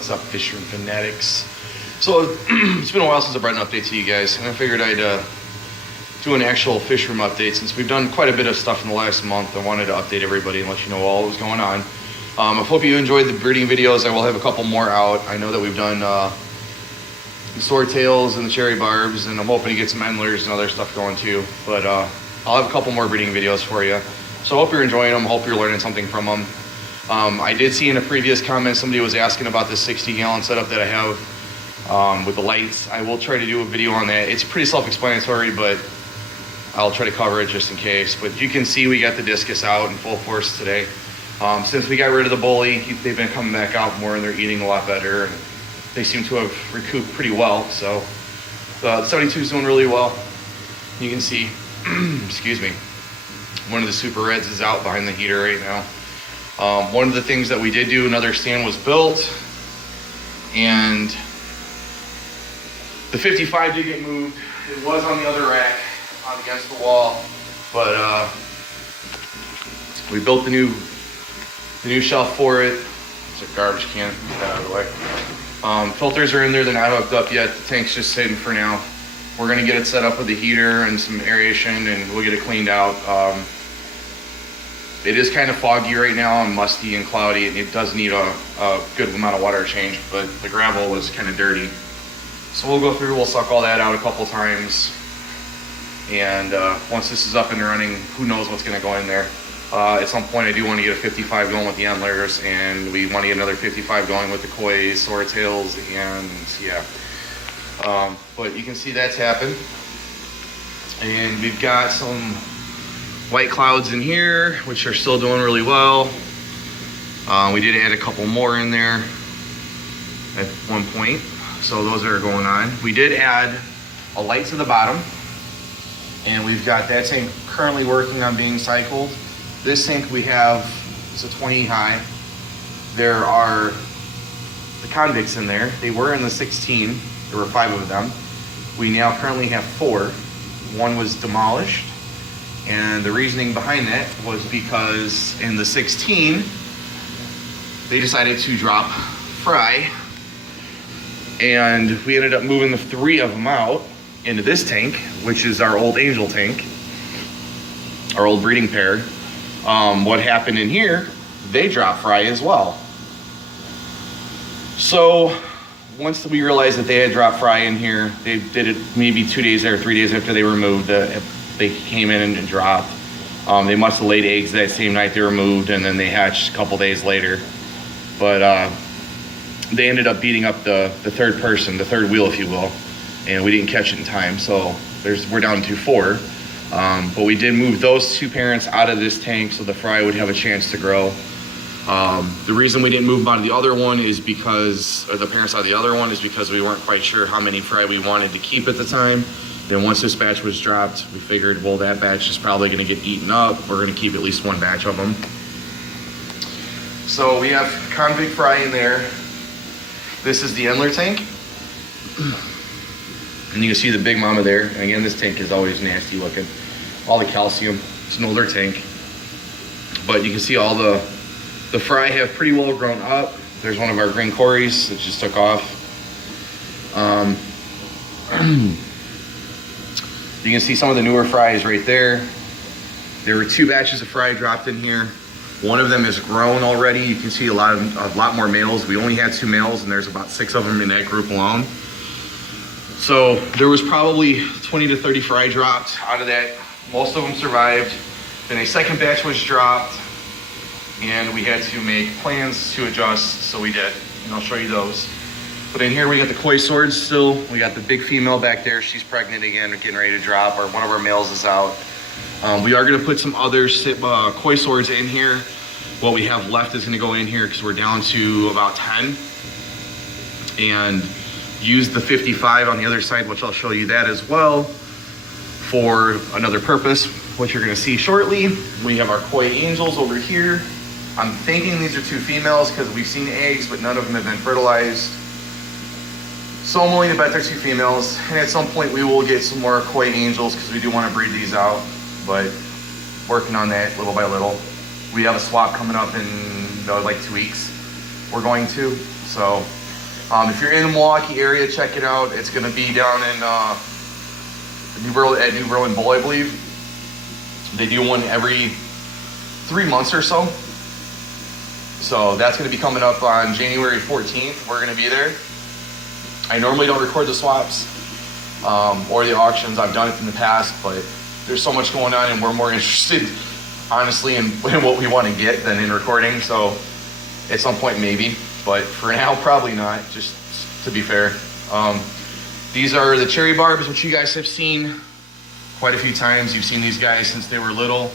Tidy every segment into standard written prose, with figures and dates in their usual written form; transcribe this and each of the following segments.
What's up, Fishroom fanatics? So it's been a while since I brought an update to you guys, and I figured I'd do an actual Fishroom update. Since we've done quite a bit of stuff in the last month, I wanted to update everybody and let you know all that was going on. I hope you enjoyed the breeding videos. I will have a couple more out. I know that we've done the swordtails and the cherry barbs, and I'm hoping to get some endlers and other stuff going too. But I'll have a couple more breeding videos for you. So I hope you're enjoying them. I hope you're learning something from them. I did see in a previous comment somebody was asking about this 60-gallon setup that I have with the lights. I will try to do a video on that. It's pretty self-explanatory, but I'll try to cover it just in case. But you can see we got the Discus out in full force today. Since we got rid of the bully, they've been coming back out more and they're eating a lot better. They seem to have recouped pretty well. So the 72 is doing really well. You can see, excuse me, one of the Super Reds is out behind the heater right now. One of the things that we did do, another stand was built, and the 55 did get moved. It was on the other rack against the wall, but we built the new shelf for it. It's a garbage can, get that out of the way. Filters are in there, they're not hooked up yet. The tank's just sitting for now. We're gonna get it set up with the heater and some aeration, and we'll get it cleaned out. It is kind of foggy right now and musty and cloudy, and it does need a good amount of water change, but the gravel was kind of dirty. So we'll go through, we'll suck all that out a couple times, and once this is up and running, who knows what's gonna go in there. At some point I do want to get a 55 going with the Endlers, and we want to get another 55 going with the Koi's, swordtails, and yeah. But you can see that's happened. And we've got some white clouds in here, which are still doing really well. We did add a couple more in there at one point, so those are going on. We did add a light to the bottom, and we've got that tank currently working on being cycled. This tank we have is a 20 high. There are the convicts in there. They were in the 16. There were 5 of them. We now currently have 4. One was demolished, and the reasoning behind that was because in the 16 they decided to drop fry, and we ended up moving the 3 of them out into this tank, which is our old angel tank, our old breeding pair. What happened in here, they dropped fry as well. So once we realized that they had dropped fry in here, they did it maybe 2 days or 3 days after they were moved. They came in and dropped. They must have laid eggs that same night they were moved, and then they hatched a couple days later. But they ended up beating up the third person, the third wheel, if you will, and we didn't catch it in time. So we're down to 4. But we did move those 2 parents out of this tank so the fry would have a chance to grow. The reason we didn't move them out of the other one is because, or the parents out of the other one, is because we weren't quite sure how many fry we wanted to keep at the time. Then once this batch was dropped, we figured, well, that batch is probably gonna get eaten up. We're gonna keep at least 1 batch of them. So we have convict fry in there. This is the Endler tank. And you can see the big mama there. And again, this tank is always nasty looking. All the calcium, it's an older tank. But you can see all the fry have pretty well grown up. There's one of our green Cories that just took off. You can see some of the newer fries right there. There were 2 batches of fry dropped in here. One of them is grown already. You can see a lot more males. We only had 2 males, and there's about 6 of them in that group alone. So there was probably 20 to 30 fry dropped out of that. Most of them survived. Then a second batch was dropped, and we had to make plans to adjust, so we did, and I'll show you those. But in here we got the Koi swords still. We got the big female back there. She's pregnant again, getting ready to drop, or one of our males is out. We are gonna put some other Koi swords in here. What we have left is gonna go in here because we're down to about 10. And use the 55 on the other side, which I'll show you that as well, for another purpose, which you're gonna see shortly. We have our Koi angels over here. I'm thinking these are 2 females because we've seen eggs, but none of them have been fertilized. So I'm willing to bet they're 2 females. And at some point we will get some more Koi angels because we do want to breed these out, but working on that little by little. We have a swap coming up in like 2 weeks. We're going to, so If you're in the Milwaukee area, check it out. It's going to be down in New Berlin Bowl, I believe. They do one every 3 months or so. So that's going to be coming up on January 14th. We're going to be there. I normally don't record the swaps or the auctions. I've done it in the past, but there's so much going on and we're more interested, honestly, in what we want to get than in recording. So at some point, maybe. But for now, probably not, just to be fair. These are the cherry barbs, which you guys have seen quite a few times. You've seen these guys since they were little.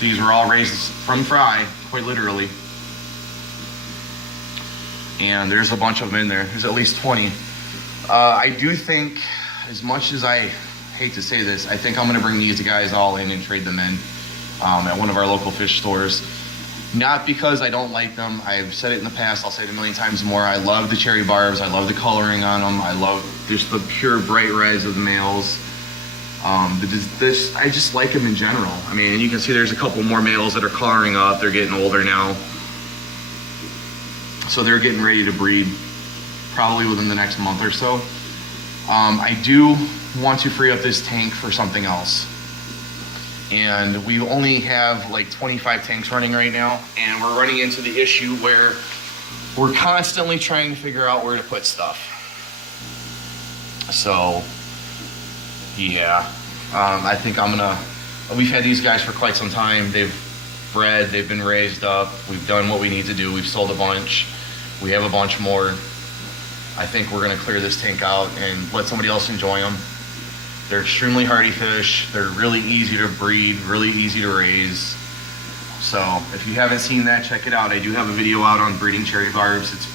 These were all raised from fry, quite literally. And there's a bunch of them in there. There's at least 20. I do think, as much as I hate to say this, I think I'm gonna bring these guys all in and trade them in at one of our local fish stores. Not because I don't like them. I've said it in the past, I'll say it a million times more. I love the cherry barbs. I love the coloring on them. I love just the pure bright reds of the males. I just like them in general. I mean, and you can see there's a couple more males that are coloring up. They're getting older now. So they're getting ready to breed probably within the next month or so. I do want to free up this tank for something else. And we only have like 25 tanks running right now, and we're running into the issue where we're constantly trying to figure out where to put stuff. So yeah, I think we've had these guys for quite some time. They've bred, they've been raised up, we've done what we need to do, we've sold a bunch, we have a bunch more. I think we're gonna clear this tank out and let somebody else enjoy them. They're extremely hardy fish. They're really easy to breed, really easy to raise. So if you haven't seen that, check it out. I do have a video out on breeding cherry barbs. It's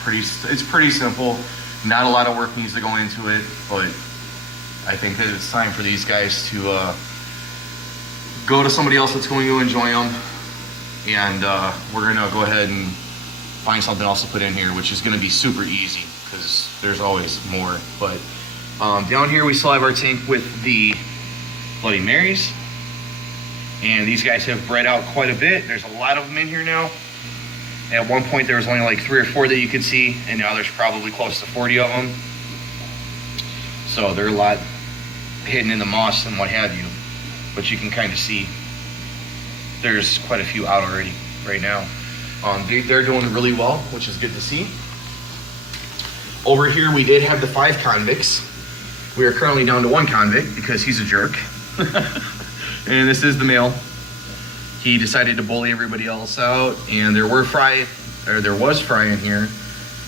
pretty simple. Not a lot of work needs to go into it, but I think that it's time for these guys to go to somebody else that's going to enjoy them. And we're gonna go ahead and find something else to put in here, which is gonna be super easy because there's always more. But down here we still have our tank with the Bloody Marys, and these guys have bred out quite a bit. There's a lot of them in here now. At one point there was only like 3 or 4 that you could see, and now there's probably close to 40 of them. So they're a lot hidden in the moss and what have you, but you can kind of see there's quite a few out already right now. They're doing really well, which is good to see. Over here we did have the 5 convicts. We are currently down to 1 convict because he's a jerk. And this is the male. He decided to bully everybody else out, and there was fry in here.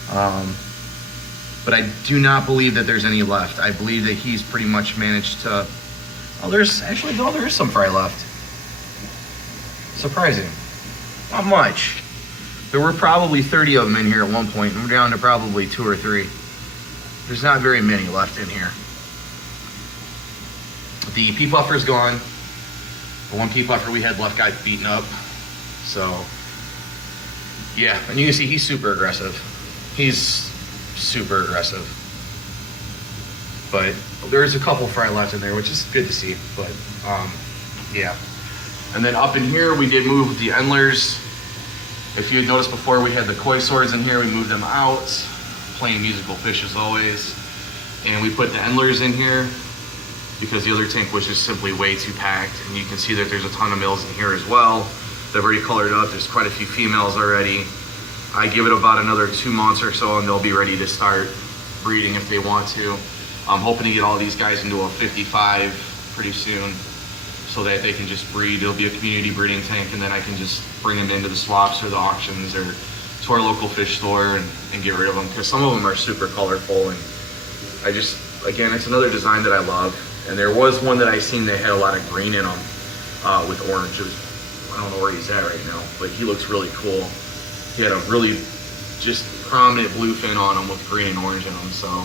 But I do not believe that there's any left. I believe that he's pretty much managed to, there is some fry left. Surprising. Not much. There were probably 30 of them in here at one point, and we're down to probably 2 or 3. There's not very many left in here. The pea puffer's gone. The 1 pea puffer we had left got beaten up. So, yeah, and you can see he's super aggressive. He's super aggressive. But there's a couple fry left in there, which is good to see. But, yeah. And then up in here, we did move the Endlers. If you had noticed before, we had the koi swords in here. We moved them out. Playing musical fish as always. And we put the Endlers in here because the other tank was just simply way too packed. And you can see that there's a ton of males in here as well. They've already colored up. There's quite a few females already. I give it about another 2 months or so and they'll be ready to start breeding if they want to. I'm hoping to get all these guys into a 55 pretty soon so that they can just breed. It'll be a community breeding tank, and then I can just bring them into the swaps or the auctions or to our local fish store and get rid of them, because some of them are super colorful. And again, it's another design that I love. And there was one that I seen that had a lot of green in them with orange. I don't know where he's at right now, but he looks really cool. He had a really just prominent blue fin on him with green and orange in them. So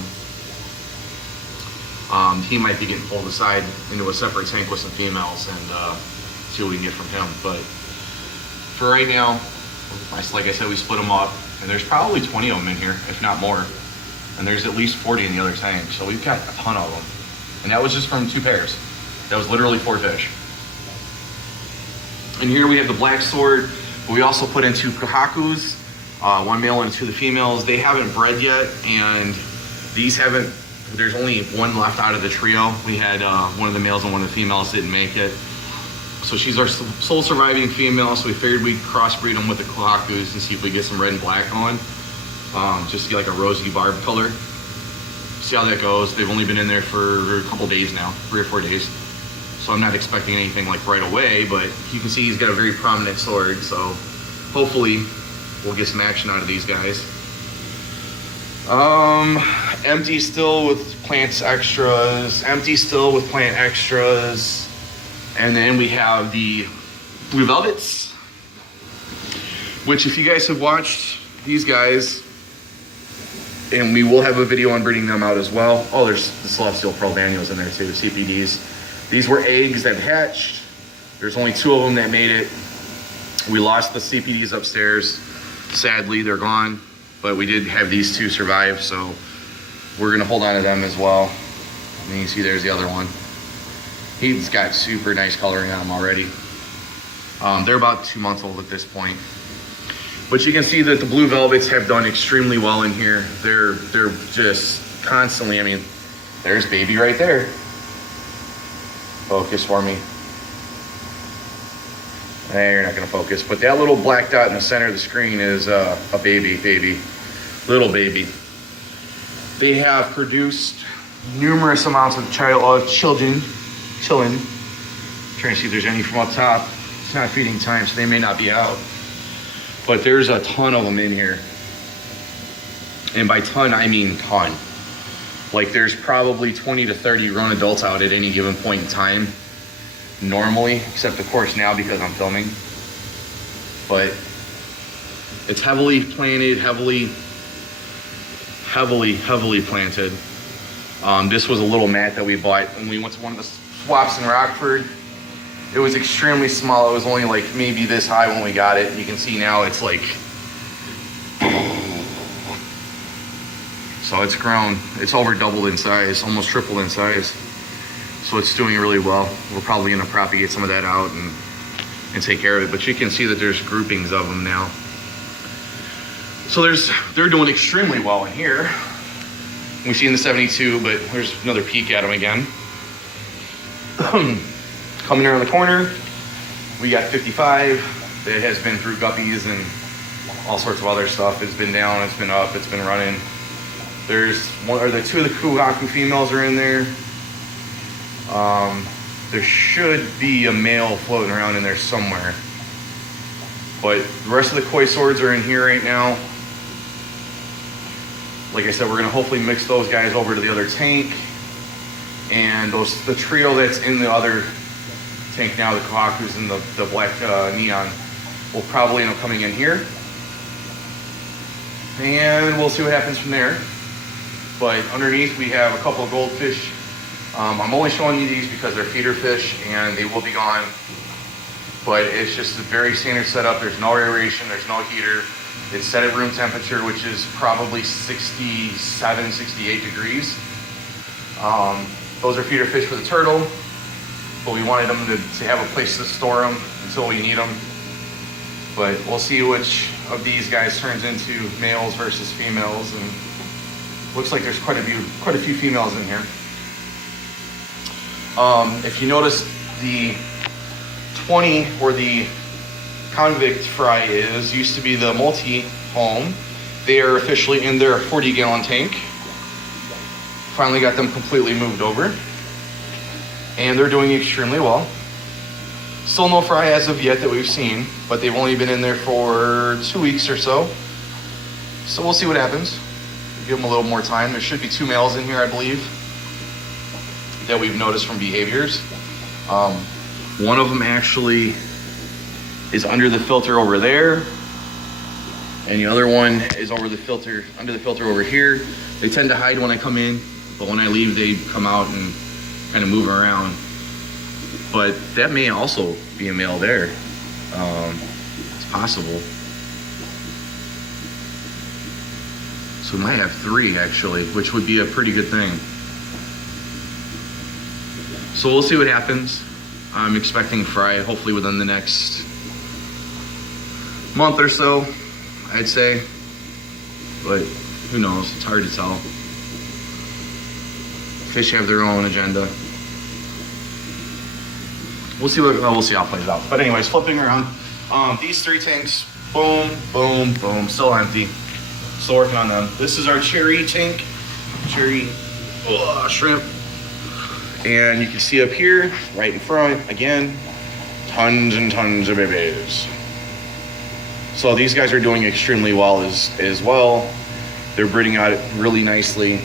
he might be getting pulled aside into a separate tank with some females and see what we can get from him. But for right now, like I said, we split them up, and there's probably 20 of them in here, if not more. And there's at least 40 in the other tank, so we've got a ton of them. And that was just from 2 pairs. That was literally 4 fish. And here we have the black sword, but we also put in 2 kahakus. one male and two of the females. They haven't bred yet, and these haven't, there's only one left out of the trio. We had one of the males and one of the females didn't make it. So she's our sole surviving female, so we figured we'd crossbreed them with the Kohakus and see if we get some red and black on. Just to get like a rosy barb color. See how that goes. They've only been in there for a couple days now, 3 or 4 days. So I'm not expecting anything like right away, but you can see he's got a very prominent sword, so hopefully we'll get some action out of these guys. Empty still with plants extras, empty still with plant extras. And then we have the blue velvets, which if you guys have watched these guys, and we will have a video on breeding them out as well. Oh, there's the Celestial Pearl Daniels in there too, CPDs. These were eggs that hatched. There's only 2 of them that made it. We lost the CPDs upstairs. Sadly, they're gone, but we did have these 2 survive, so we're gonna hold on to them as well. And you can see there's the other one. He's got super nice coloring on him already. They're about 2 months old at this point. But you can see that the blue velvets have done extremely well in here. They're just constantly, I mean, there's baby right there. Focus for me. Hey, you're not gonna focus. But that little black dot in the center of the screen is a baby, little baby. They have produced numerous amounts of children. Trying to see if there's any from up top. It's not feeding time, so they may not be out. But there's a ton of them in here. And by ton, I mean ton. Like there's probably 20 to 30 grown adults out at any given point in time. Normally, except of course now because I'm filming. But it's heavily planted, heavily planted. This was a little mat that we bought when we went to one of the swaps in Rockford. It was extremely small. It was only like maybe this high when we got it. You can see now it's like, so it's grown. It's over doubled in size, almost tripled in size. So it's doing really well. We're probably gonna propagate some of that out and take care of it. But you can see that there's groupings of them now. So they're doing extremely well in here. We see in the 72, but here's another peek at them again. Coming around the corner, we got 55. It has been through guppies and all sorts of other stuff. It's been down, it's been up, it's been running. There's 2 of the Kohaku females are in there. There should be a male floating around in there somewhere. But the rest of the koi swords are in here right now. Like I said, we're gonna hopefully mix those guys over to the other tank. And the trio that's in the other tank now, the Kohakus and the black neon, will probably end up coming in here. And we'll see what happens from there. But underneath we have a couple of goldfish. I'm only showing you these because they're feeder fish and they will be gone. But it's just a very standard setup. There's no aeration, there's no heater. It's set at room temperature, which is probably 67, 68 degrees. Those are feeder fish for the turtle, but we wanted them to have a place to store them until we need them. But we'll see which of these guys turns into males versus females, and looks like there's quite a few females in here. If you notice, the 20 where the convict fry used to be the multi-home. They are officially in their 40-gallon tank. Finally got them completely moved over. And they're doing extremely well. Still no fry as of yet that we've seen, but they've only been in there for 2 weeks or so. So we'll see what happens. Give them a little more time. There should be 2 males in here, I believe, that we've noticed from behaviors. One of them actually is under the filter over there, and the other one is under the filter over here. They tend to hide when I come in, but when I leave, they come out and kind of move around. But that may also be a male there. It's possible. So we might have 3 actually, which would be a pretty good thing. So we'll see what happens. I'm expecting fry hopefully within the next month or so. I'd say. But who knows? It's hard to tell. Fish have their own agenda. We'll see how it plays out. But anyways, flipping around. These 3 tanks, boom, boom, boom, still empty. Still working on them. This is our cherry tank, cherry shrimp. And you can see up here, right in front, again, tons and tons of babies. So these guys are doing extremely well as well. They're breeding out really nicely.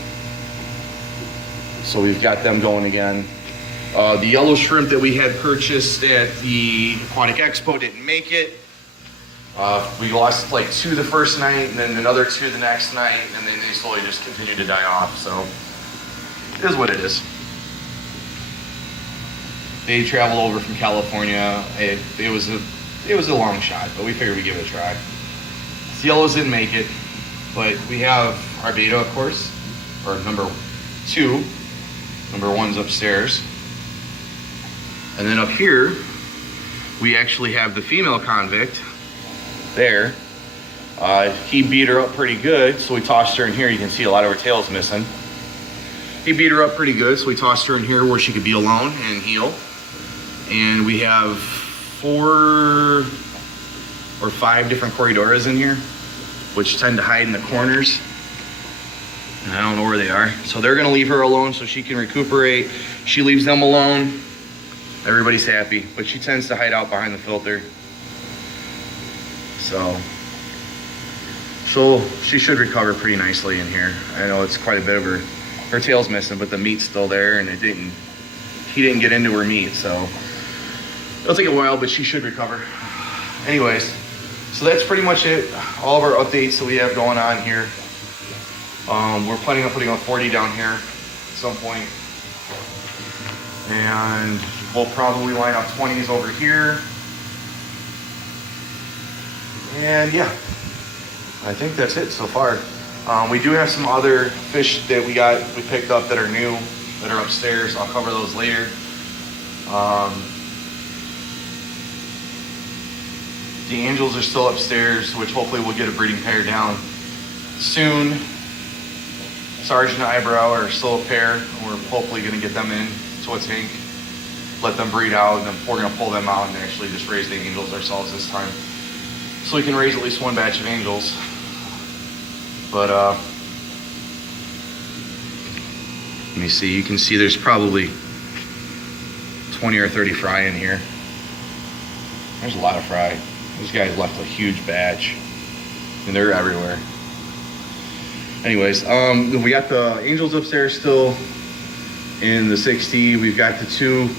So we've got them going again. The yellow shrimp that we had purchased at the Aquatic Expo didn't make it. We lost like 2 the first night, and then another 2 the next night, and then they slowly just continued to die off. So it is what it is. They traveled over from California. It was a long shot, but we figured we'd give it a try. The yellows didn't make it, but we have our beta, of course, or number 2. Number 1's upstairs. And then up here, we actually have the female convict there. He beat her up pretty good, so we tossed her in here. You can see a lot of her tail's missing. He beat her up pretty good, so we tossed her in here where she could be alone and heal. And we have 4 or 5 different corridoras in here, which tend to hide in the corners. And I don't know where they are. So they're gonna leave her alone so she can recuperate. She leaves them alone. Everybody's happy, but she tends to hide out behind the filter. So she should recover pretty nicely in here. I know it's quite a bit of her tail's missing, but the meat's still there, and he didn't get into her meat, so it'll take a while, but she should recover. Anyways, so that's pretty much it. All of our updates that we have going on here. We're planning on putting a 40 down here at some point. And we'll probably line up 20s over here. And yeah, I think that's it so far. We do have some other fish that we picked up that are new, that are upstairs. I'll cover those later. The angels are still upstairs, which hopefully we'll get a breeding pair down soon. Sargent and Eyebrow are still a pair. We're hopefully gonna get them in to a tank, let them breed out, and then we're gonna pull them out and actually just raise the angels ourselves this time. So we can raise at least 1 batch of angels. But let me see, you can see there's probably 20 or 30 fry in here. There's a lot of fry. These guys left a huge batch, and they're everywhere. Anyways, we got the angels upstairs still in the 60. We've got the 2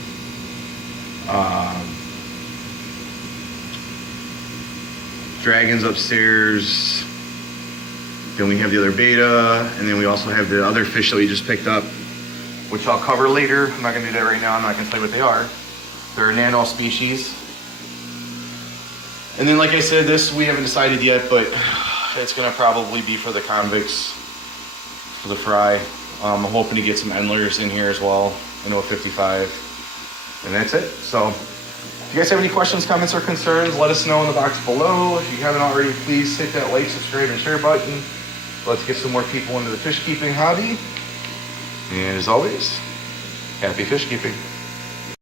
dragons upstairs. Then we have the other beta, and then we also have the other fish that we just picked up, which I'll cover later. I'm not gonna do that right now. I'm not gonna tell you what they are. They're a nano species. And then, like I said, this we haven't decided yet, but it's gonna probably be for the convicts, for the fry. I'm hoping to get some Endlers in here as well. I know a 55, and that's it. So if you guys have any questions, comments, or concerns, let us know in the box below. If you haven't already, please hit that like, subscribe, and share button. Let's get some more people into the fish keeping hobby. And as always, happy fish keeping.